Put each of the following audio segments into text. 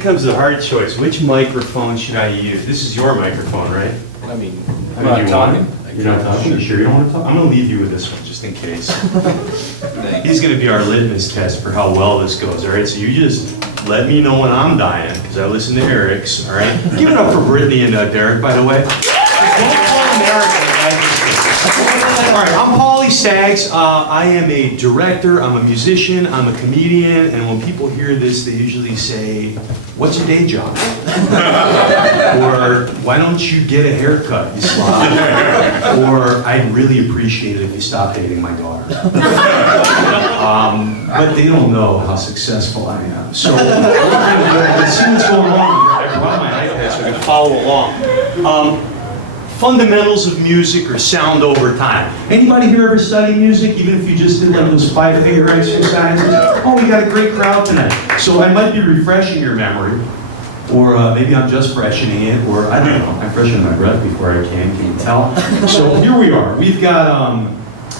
comes the hard choice. Which microphone should I use? This is your microphone, right? I mean, I'm not talking. You're not talking? You sure you don't want to talk? I'm going to leave you with this one, just in case. He's going to be our litmus test for how well this goes, all right? So you just let me know when I'm dying, because I listen to Eric's, all right? Give it up for Brittany and Derek, by the way. All right, I'm Paulie Stags. I am a director, I'm a musician, I'm a comedian, and when people hear this, they usually say, what's your day job? Or, why don't you get a haircut, you slob? Or, I'd really appreciate it if you stopped dating my daughter. But they don't know how successful I am. So, let's see what's going on here. I brought my iPad so I can follow along. Fundamentals of music or sound over time. Anybody here ever study music, even if you just did like those 5 finger exercises? Oh, we got a great crowd tonight. So I might be refreshing your memory, or maybe I'm just freshening it, or I don't know. I freshened my breath before I came, can you tell? So here we are. We've got,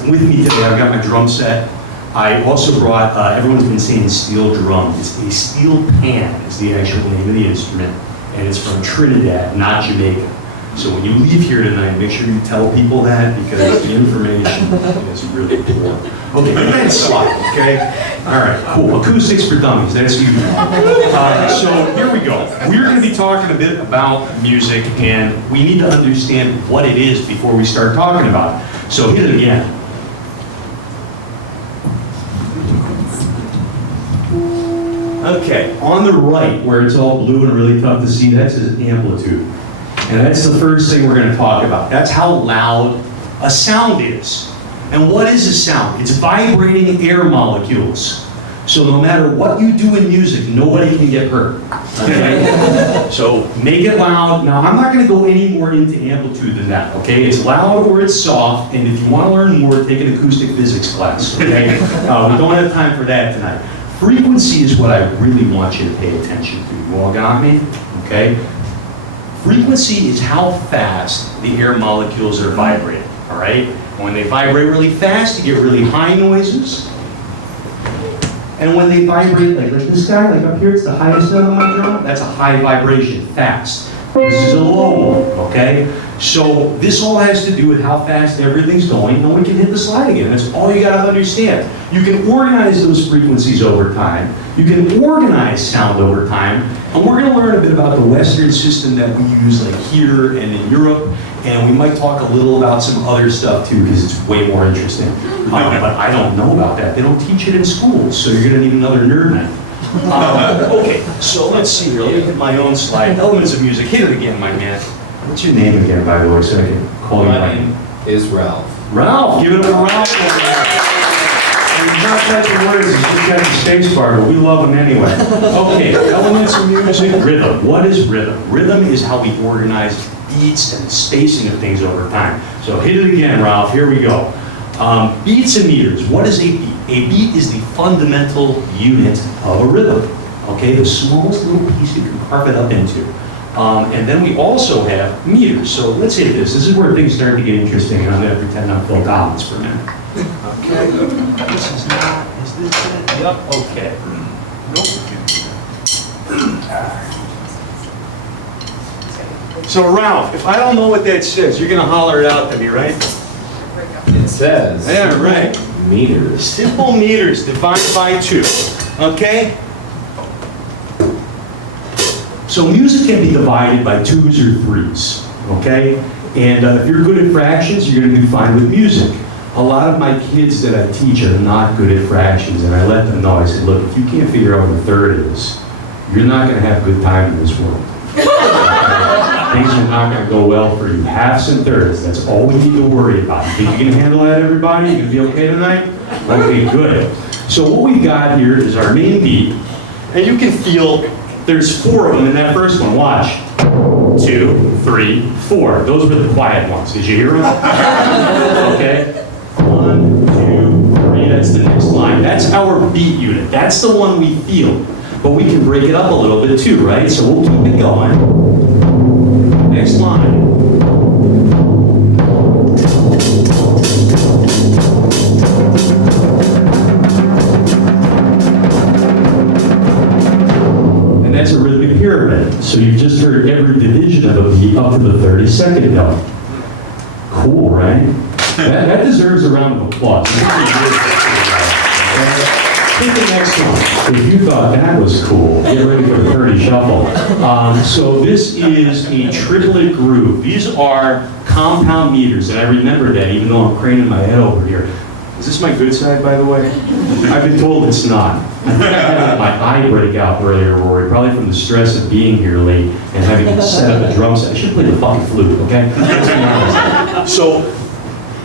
with me today, I've got my drum set. I also brought, everyone's been saying steel drum. It's a steel pan is the actual name of the instrument, and it's from Trinidad, not Jamaica. So when you leave here tonight, make sure you tell people that, because the information is really poor. Okay, let's slide, okay? All right, cool. Acoustics for dummies, that's you. So here we go. We're going to be talking a bit about music, and we need to understand what it is before we start talking about it. So hit it again. Okay, on the right, where it's all blue and really tough to see, that says amplitude. And that's the first thing we're going to talk about. That's how loud a sound is. And what is a sound? It's vibrating air molecules. So no matter what you do in music, nobody can get hurt. Okay? So make it loud. Now, I'm not going to go any more into amplitude than that, okay? It's loud or it's soft, and if you want to learn more, take an acoustic physics class, okay? We don't have time for that tonight. Frequency is what I really want you to pay attention to. You all got me? Okay? Frequency is how fast the air molecules are vibrating, all right? When they vibrate really fast, you get really high noises. And when they vibrate like this guy, like up here, it's the highest note on my drum, that's a high vibration, fast. This is a low one, okay? So this all has to do with how fast everything's going, and we can hit the slide again. That's all you gotta understand. You can organize those frequencies over time. You can organize sound over time. And we're gonna learn a bit about the Western system that we use like here and in Europe. And we might talk a little about some other stuff too, because it's way more interesting. But I don't know about that. They don't teach it in schools, so you're gonna need another nerd night. Okay, so let's see here. Let me hit my own slide. Elements of music. Hit it again, my man. What's your name again, by the way, so I can call you my name is Ralph. Ralph, give it up for Ralph over there. He's not typing words, he's just got the space bar, but we love him anyway. Okay, elements of music, rhythm. What is rhythm? Rhythm is how we organize beats and the spacing of things over time. So hit it again, Ralph, here we go. Beats and meters. What is a beat? A beat is the fundamental unit of a rhythm. Okay, the smallest little piece you can carve it up into. And then we also have meters. So let's say this is where things start to get interesting, and I'm going to pretend I'm Phil Collins for a minute. Okay, this is not, is this it? Yep, okay. Nope. So Ralph, if I don't know what that says, you're going to holler it out to me, right? It says, Yeah, right. meters. Simple meters divided by 2, okay? So music can be divided by 2s or 3s, okay? And if you're good at fractions, you're gonna do fine with music. A lot of my kids that I teach are not good at fractions, and I let them know. I said, look, if you can't figure out what a third is, you're not gonna have a good time in this world. Things are not gonna go well for you. Halves and thirds, that's all we need to worry about. You think you can handle that, everybody? You gonna be okay tonight? Okay, good. So what we've got here is our main beat, and you can feel there's 4 of them in that first one. Watch. 2, 3, 4. Those were the quiet ones. Did you hear them? Okay. 1, 2, 3. That's the next line. That's our beat unit. That's the one we feel. But we can break it up a little bit too, right? So we'll keep it going. Next line. And that's a rhythmic 1/3 division of a beat up to the 32nd note. Cool, right? That deserves a round of applause. Take the next one. If you thought that was cool, get ready for the 30 shuffle. So this is a triplet groove. These are compound meters, and I remember that even though I'm craning my head over here. Is this my good side, by the way? I've been told it's not. I think I had my eye break out earlier, Rory, probably from the stress of being here late and having to set up a drum set. I should play the fucking flute, okay? Let's be honest. So,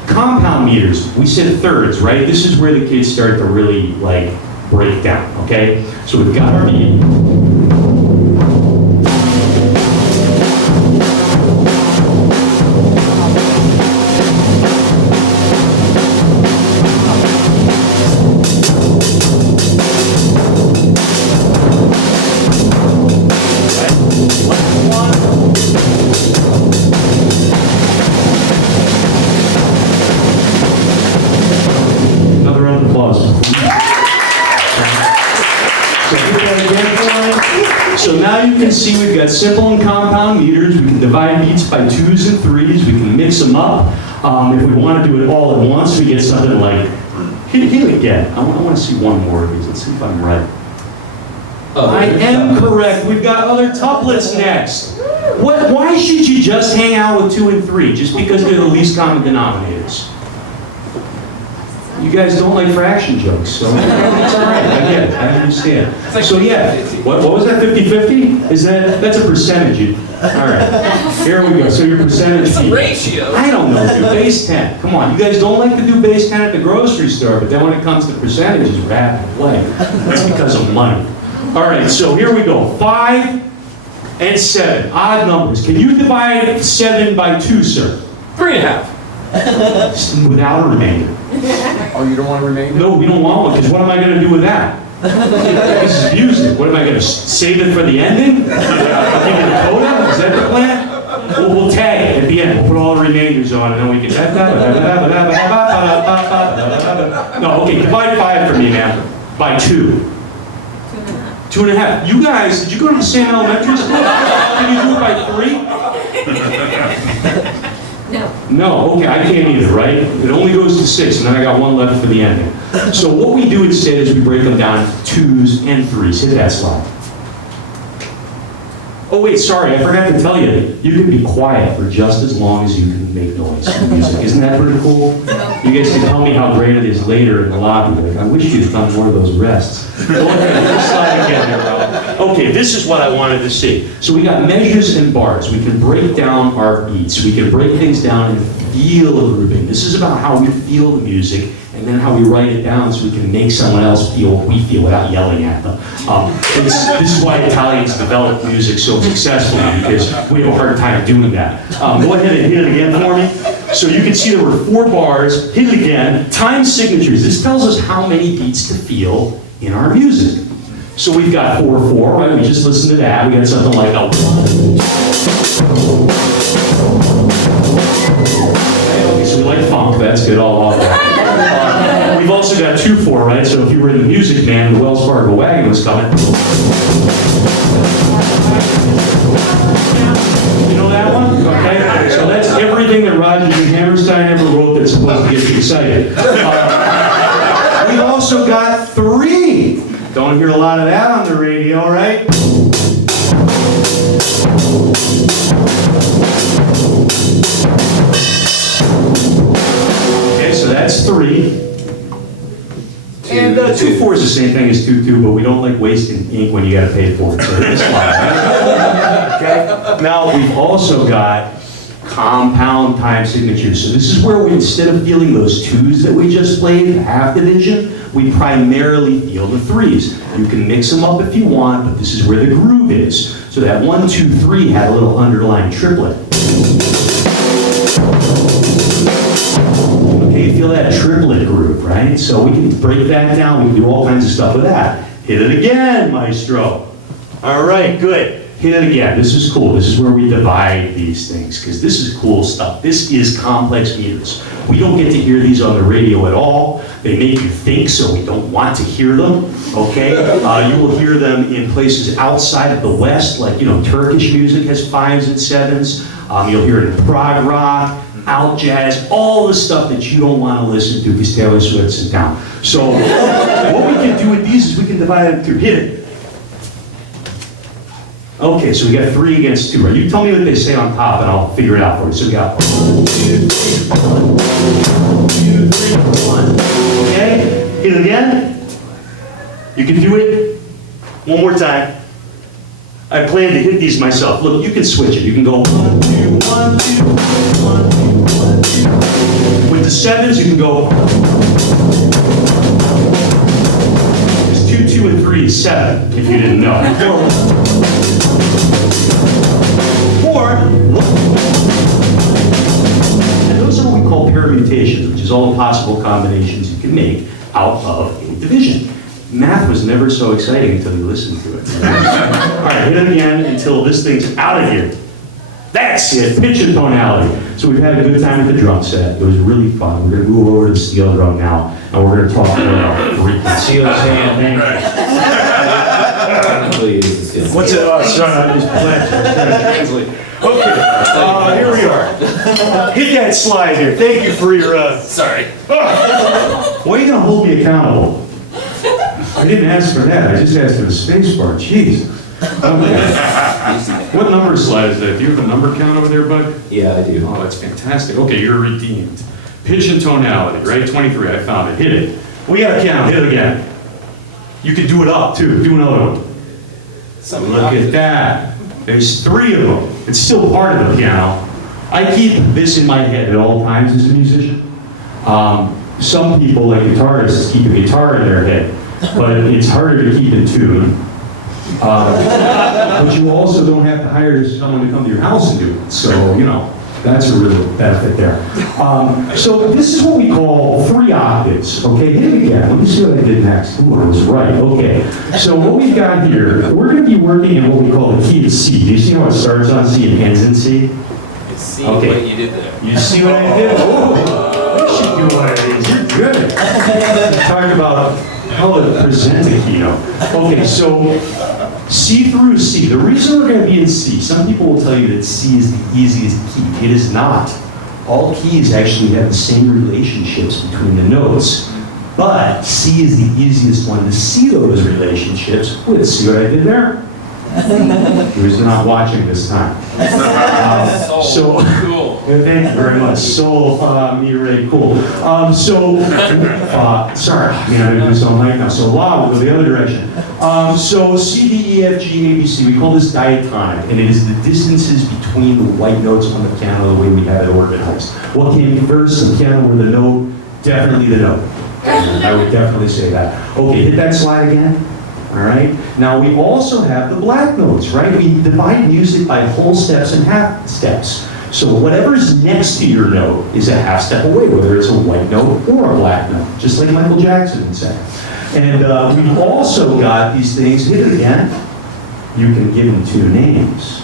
compound meters, we said thirds, right? This is where the kids start to really, like, break down, okay? So we've got our beat. Another round of applause. So now you can see we've got simple and compound meters. We can divide beats by 2s and 3s. We can mix them up. If we want to do it all at once, we get something like, hit it again. I want to see one more of these. Let's see if I'm right. I am correct. We've got other tuplets next. Why should you just hang out with 2 and 3? Just because they're the least common denominators? You guys don't like fraction jokes, so it's all right. I get it. I understand. So yeah, what was that? 50-50? That's a percentage? All right. Here we go. So your percentage. It's a ratio. I don't know. Do base 10. Come on. You guys don't like to do base 10 at the grocery store, but then when it comes to percentages, we're having to play. That's because of money. All right. So here we go. 5 and 7. Odd numbers. Can you divide 7 by 2, sir? 3.5. Without a remainder. Oh, you don't want to remain? No, we don't want one, because what am I going to do with that? This is music. What am I going to save it for the ending? Give it a coda? Is that the plan? We'll tag it at the end. We'll put all the remainders on, and then we can. No, okay, divide 5 for me now by 2. 2.5. You guys, did you go to the same elementary school? Can you do it by 3? No, okay, I can't either, right? It only goes to 6, and then I got 1 left for the ending. So what we do instead is we break them down into 2s and 3s. Hit that slide. Oh wait, sorry, I forgot to tell you. You can be quiet for just as long as you can make noise in music. Isn't that pretty cool? You guys can tell me how great it is later in the lobby. Like, I wish you'd done more of those rests. Go ahead, let's slide again here, Rob. Okay, this is what I wanted to see. So we got measures and bars. We can break down our beats. We can break things down and feel a grouping. This is about how we feel the music, and then how we write it down so we can make someone else feel what we feel without yelling at them. This is why Italians develop music so successfully, because we have a hard time doing that. Go ahead and hit it again for me. So you can see there were 4 bars. Hit it again. Time signatures. This tells us how many beats to feel in our music. So we've got 4/4, right? We just listened to that. We got something like a 1. Okay, so we like funk. That's good. All off. We've also got 2/4, right? So if you were in the Music Man, the Wells Fargo wagon was coming. You know that one? Okay. So that's everything that Roger Hammerstein ever wrote that's supposed to get you excited. We've also got 3. Don't hear a lot of that on the radio, right? Okay, so that's 3. And 2/4 is the same thing as 2/2, but we don't like wasting ink when you got to pay for it. So this one, okay. Now we've also got compound time signatures. So this is where we, instead of feeling those 2s that we just played, half division, we primarily feel the 3s. You can mix them up if you want, but this is where the groove is. So that 1, 2, 3 had a little underlying triplet. Okay, you feel that triplet groove, right? So we can break that down. We can do all kinds of stuff with that. Hit it again, maestro. All right, good. Hit it again. This is cool. This is where we divide these things, because this is cool stuff. This is complex meters. We don't get to hear these on the radio at all. They make you think, so we don't want to hear them, okay? You will hear them in places outside of the West, like, Turkish music has 5s and 7s. You'll hear it in prog rock, out jazz, all the stuff that you don't want to listen to because Taylor Swift's in town. So what we can do with these is we can divide them through. Hit it. Okay, so we got 3 against 2, right? You tell me what they say on top and I'll figure it out for you. So we got 1, 2, 3, 1, 2, 3, 1. Okay? Hit it again. You can do it. One more time. I plan to hit these myself. Look, you can switch it. You can go 1, 2, 1, 2, 1, 2, 1, 2. With the 7s, you can go. There's 2, 2, and 3 is 7, if you didn't know. Or, and those are what we call permutations, which is all the possible combinations you can make out of a division. Math was never so exciting until you listened to it. All right, hit it again until this thing's out of here. That's it, pitch and tonality. So we've had a good time with the drum set. It was really fun. We're going to move over to the steel drum now, and we're going to talk about frequency. What's it? Oh, sorry, I just translate. Okay, here we are. Hit that slide here. Thank you for your. Sorry. Why are you going to hold me accountable? I didn't ask for that. I just asked for the space bar. Jeez. Okay. What number slide is that? Do you have a number count over there, bud? Yeah, I do. Oh, that's fantastic. Okay, you're redeemed. Pitch and tonality, right? 23. I found it. Hit it. We got to count. Hit it again. You can do it up too. Do another one. Look at that. There's 3 of them. It's still part of the piano. I keep this in my head at all times as a musician. Some people, like guitarists, keep a guitar in their head, but it's harder to keep in tune. But you also don't have to hire someone to come to your house and do it. So, that's a real benefit there. So this is what we call 3 octaves. Okay, hit it again. Let me see what I did next. Ooh, I was right. Okay. So what we've got here, we're going to be working in what we call the key of C. Do you see how it starts on C and ends in C? See Okay. what you did there. You see what I did? Oh, you should do one of these. You're good. Talk about how to present a keynote. Okay, so C through C. The reason we're going to be in C, some people will tell you that C is the easiest key. It is not. All keys actually have the same relationships between the notes, but C is the easiest one to see those relationships with. See what I did there? Who's not watching this time? So Cool. thank you very much. Soul, really cool. Sorry, man, I'm gonna do something like now. So La, we'll go the other direction. So C, D, E, F, G, A, B, C, we call this diatonic, and it is the distances between the white notes on the piano the way we have it organized. What came first, the piano or the note? Definitely the note. I would definitely say that. Okay, hit that slide again. All right. Now we also have the black notes, right? We divide music by whole steps and half steps. So whatever's next to your note is a half step away, whether it's a white note or a black note, just like Michael Jackson would say. And we've also got these things. Hit it again. You can give them 2 names.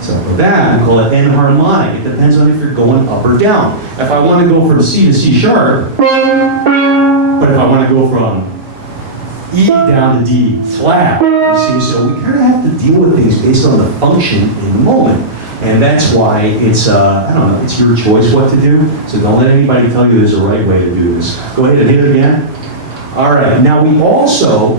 So for that, we call it enharmonic. It depends on if you're going up or down. If I want to go from C to C sharp, but if I want to go from E down to D flat, you see, so we kind of have to deal with things based on the function in the moment. And that's why it's, I don't know, it's your choice what to do. So don't let anybody tell you there's a right way to do this. Go ahead and hit it again. All right, now we also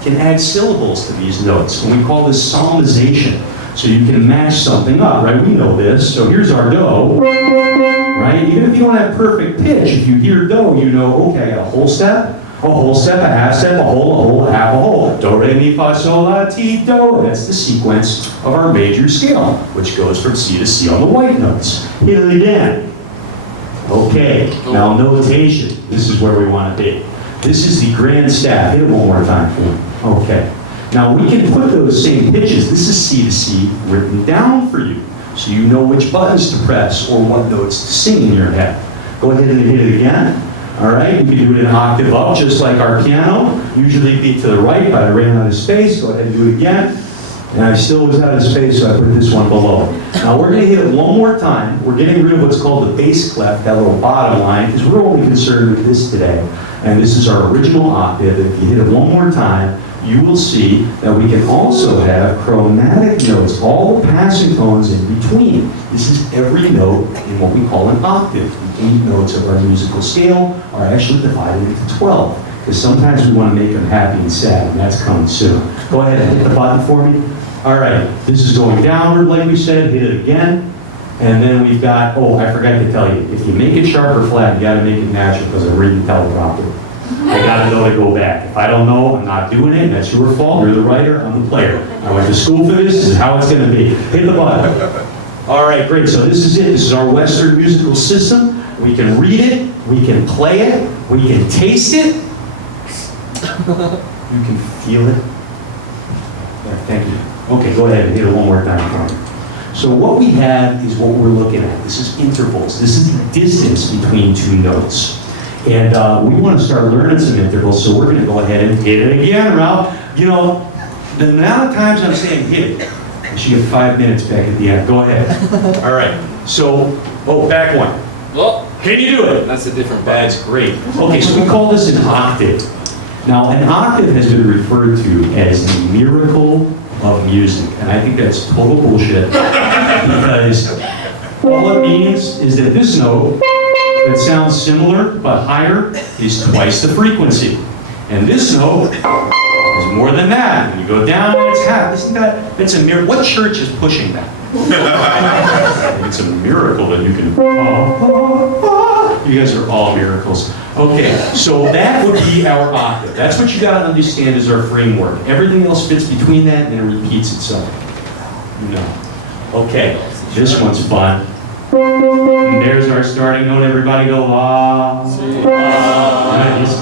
can add syllables to these notes, and we call this psalmization. So you can match something up, right? We know this. So here's our do, right? Even if you don't have perfect pitch, if you hear do, you know, okay, I got a whole step, a half step, a whole, half, a whole. Do, re, mi, fa, sol, la, ti, do. That's the sequence of our major scale, which goes from C to C on the white notes. Hit it again. Okay, now notation. This is where we want to be. This is the grand staff. Hit it one more time. Okay. Now we can put those same pitches. This is C to C written down for you, so you know which buttons to press or what notes to sing in your head. Go ahead and hit it again. All right, you can do it an octave up, just like our piano. Usually be to the right, but I ran out of space. Go ahead and do it again. And I still was out of space, so I put this one below. Now we're gonna hit it one more time. We're getting rid of what's called the bass clef, that little bottom line, because we're only concerned with this today. And this is our original octave. If you hit it one more time, you will see that we can also have chromatic notes, all the passing tones in between. This is every note in what we call an octave. The 8 notes of our musical scale are actually divided into 12, because sometimes we want to make them happy and sad, and that's coming soon. Go ahead and hit the button for me. All right, this is going downward, like we said, hit it again. And then we've got, oh, I forgot to tell you, if you make it sharp or flat, you gotta make it natural, because I'm reading teleprompter. I gotta know to go back. If I don't know, I'm not doing it, that's your fault. You're the writer, I'm the player. I went to school for this is how it's gonna be. Hit the button. All right, great, so this is it. This is our Western musical system. We can read it, we can play it, we can taste it. You can feel it. There, thank you. Okay, go ahead and hit it one more time for me. So what we have is what we're looking at. This is intervals. This is the distance between 2 notes. And we want to start learning some intervals, so we're going to go ahead and hit it again, Ralph. You know, the amount of times I'm saying hit it, I should get 5 minutes back at the end. Go ahead. All right. So, oh, back one. Well, Can you do it? that's a different button. That's great. Okay, so we call this an octave. Now, an octave has been referred to as the miracle of music, and I think that's total bullshit, because all it means is that this note that sounds similar but higher is twice the frequency, and this note is more than that. And you go down and it's half. Isn't that? It's a miracle. What church is pushing that? It's a miracle that you can. You guys are all miracles. Okay, so that would be our octave. That's what you got to understand is our framework. Everything else fits between that and it repeats itself. No. Okay, this one's fun. And there's our starting note. Everybody go, ah.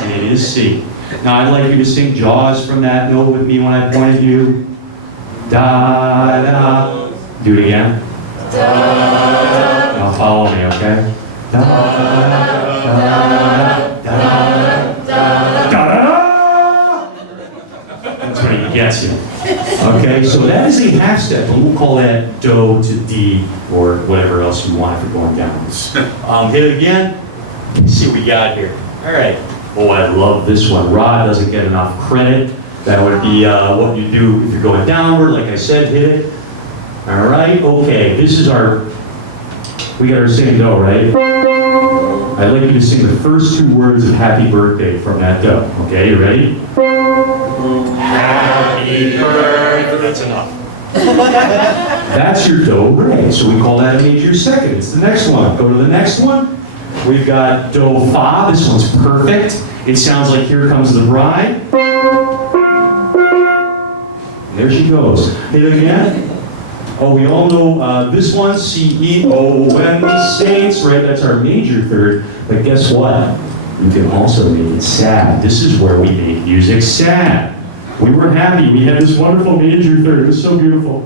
It is C. Now I'd like you to sing Jaws from that note with me when I point at you. Da, da. Do it again. Da, da. Now follow me, okay? Da, da, da, da, da, da. That's when he gets you. Okay, so that is a half step, and we'll call that Do to D, or whatever else you want if you're going down. Hit it again. Let's see what we got here. All right. Oh, I love this one. Rod doesn't get enough credit. That would be what you do if you're going downward. Like I said, hit it. All right, okay. This is our, we got our same Do, right? I'd like you to sing the first 2 words of Happy Birthday from that Do. Okay, you ready? Happy birthday. That's enough. That's your Do re. So we call that a major second. It's the next one. Go to the next one. We've got Do fa. This one's perfect. It sounds like Here Comes the Bride. There she goes. Hit it again. Oh, we all know this one, C-E-O-N, Saints, right? That's our major third. But guess what? We can also make it sad. This is where we make music sad. We were happy. We had this wonderful major third. It was so beautiful.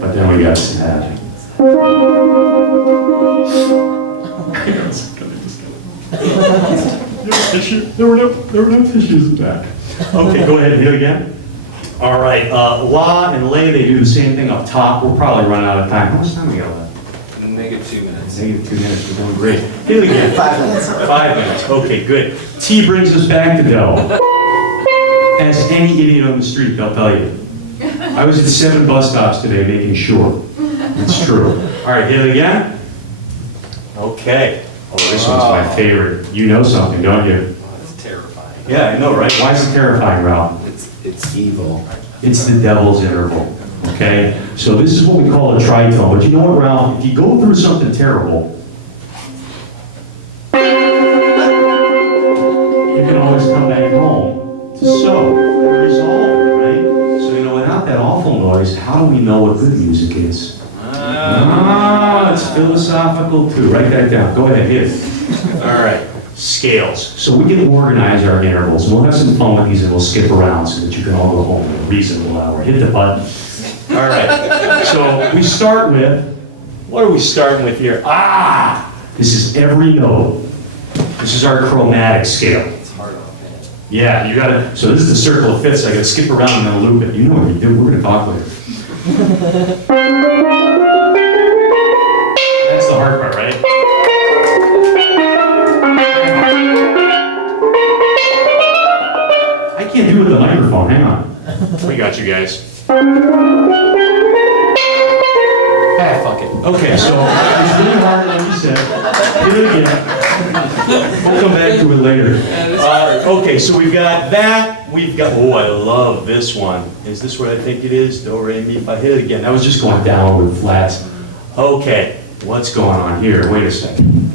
But then we got sad. There were no tissues in that. Okay, go ahead and hit it again. All right, La and Lay, they do the same thing up top. We'll probably run out of time. How much time we got left? -2 minutes. -2 minutes, we're doing great. Hit it again. 5 minutes. 5 minutes, okay, good. T brings us back to Do. As any idiot on the street, they'll tell you. I was at 7 bus stops today making sure. It's true. All right, hit it again. Okay. Oh, this one's my favorite. You know something, don't you? Oh, that's terrifying. Yeah, I know, right? Why is it terrifying, Ralph? It's evil. It's the devil's interval, okay? So this is what we call a tritone. But you know what, Ralph? If you go through something terrible, you can always come back home to so and resolve it, right? So, you know, without that awful noise, how do we know what good music is? It's philosophical too. Write that down. Go ahead, hit it. All right. Scales. So we can organize our intervals. We'll have some fun with these and we'll skip around so that you can all go home at a reasonable hour. Hit the button. All right. So we start with, what are we starting with here? This is every note. This is our chromatic scale. It's hard offhand. Yeah, you gotta, so this is the circle of fifths, so I gotta skip around and then loop it. You know what you do, we're gonna talk later. That's the hard part, right? I can't do it with the microphone, hang on. We got you guys. Ah, fuck it. Okay, so it's really hard, like you said. Do it again. We'll come back to it later. Okay, so we've got that. We've got, oh, I love this one. Is this what I think it is? Do, re, mi, fa. Hit it again. That was just going down with flats. Okay, what's going on here? Wait a second.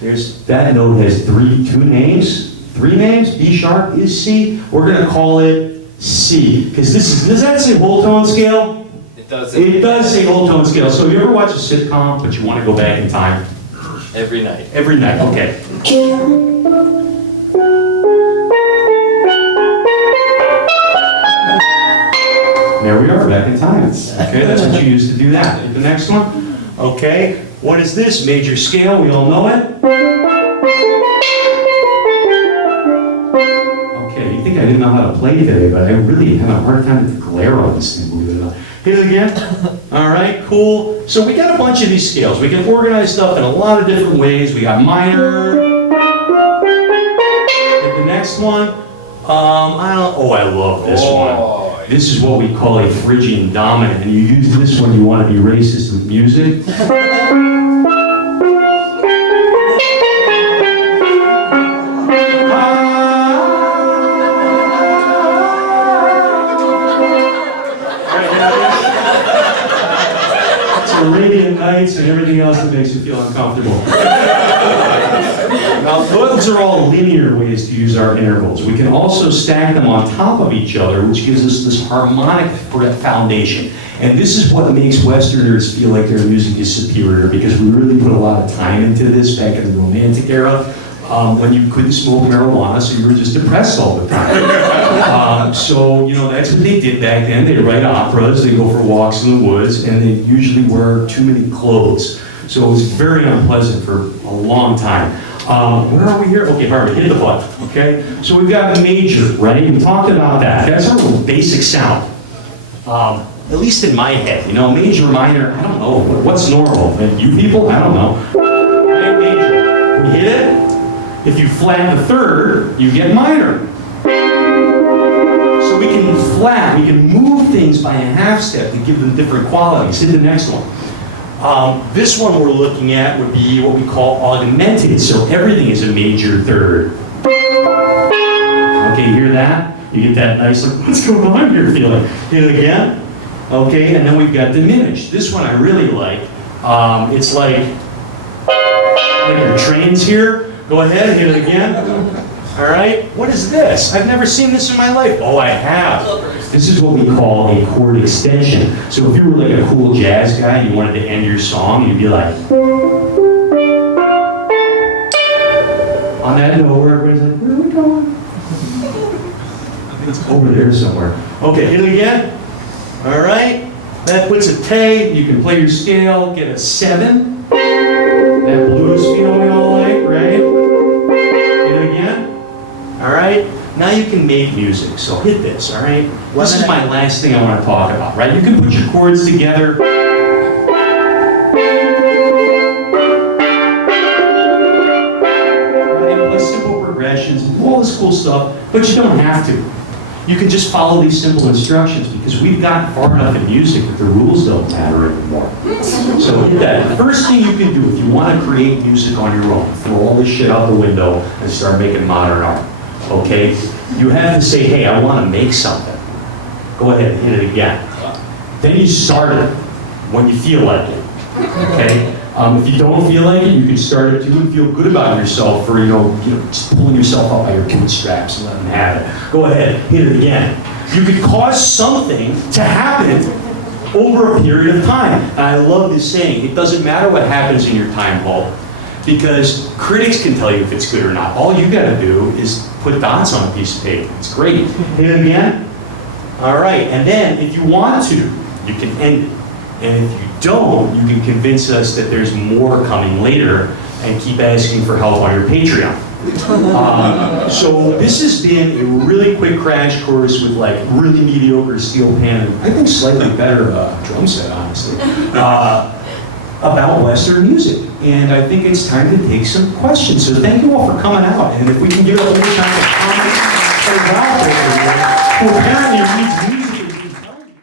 There's, that note has two names. Three names. B sharp is C. We're gonna call it C. Because this is, does that say whole tone scale? It does It does say whole tone scale. So you ever watch a sitcom, but you want to go back in time? every night. Every night, okay. There we are, back in time. Okay, that's what you use to do that. The next one. Okay, what is this? Major scale, we all know it. Okay, you think I didn't know how to play today, but I really have a hard time to glare on this thing, believe it or not. Hit it again. All right, cool. So we got a bunch of these scales. We can organize stuff in a lot of different ways. We got minor. Hit the next one. I love this one. This is what we call a Phrygian dominant, and you use this when you want to be racist with music. Arabian Nights and everything else that makes you feel uncomfortable. Now, those are all linear ways to use our intervals. We can also stack them on top of each other, which gives us this harmonic foundation. And this is what makes Westerners feel like their music is superior, because we really put a lot of time into this back in the Romantic era, when you couldn't smoke marijuana, so you were just depressed all the time. So, you know, that's what they did back then. They write operas, they go for walks in the woods, and they usually wear too many clothes. So it was very unpleasant for a long time. Where are we here? Okay, Harvey, hit the button, okay? So we've got the major, right? We talked about that. That's our little basic sound. At least in my head, you know, major, minor, I don't know. What's normal? And you people? I don't know. Right, major. We hit it. If you flat the third, you get minor. So we can flat, we can move things by a half step to give them different qualities. Hit the next one. This one we're looking at would be what we call augmented. So everything is a major third. Okay, you hear that? You get that nice, like, what's going on here feeling? Hit it again. Okay, and then we've got diminished. This one I really like. It's like your trains here. Go ahead, hit it again. All right, what is this? I've never seen this in my life. Oh, I have. This is what we call a chord extension. So if you were like a cool jazz guy and you wanted to end your song, you'd be like, on that note where everybody's like, where are we going? It's over there somewhere. Okay, hit it again. All right, that puts a te. You can play your scale, get a 7. That blues feel we all like, right? Hit it again. All right, now you can make music, so hit this, all right? This is my last thing I want to talk about, right? You can put your chords together. Right, play simple progressions, all this cool stuff, but you don't have to. You can just follow these simple instructions, because we've gotten far enough in music that the rules don't matter anymore. So hit that. First thing you can do if you want to create music on your own, throw all this shit out the window and start making modern art. Okay? You have to say, hey, I want to make something. Go ahead and hit it again. Then you start it when you feel like it. Okay? If you don't feel like it, you can start it too and feel good about yourself for, you know, just pulling yourself up by your bootstraps and letting them have it. Go ahead, hit it again. You could cause something to happen over a period of time. And I love this saying, it doesn't matter what happens in your time bulb, because critics can tell you if it's good or not. All you gotta do is put dots on a piece of paper. It's great. Hit it again. All right, and then if you want to, you can end it. And if you don't, you can convince us that there's more coming later and keep asking for help on your Patreon. So this has been a really quick crash course with like really mediocre steel pan and I think slightly better drum set, honestly, about Western music. And I think it's time to take some questions. So thank you all for coming out. And if we can give it a little time for comments, who apparently reads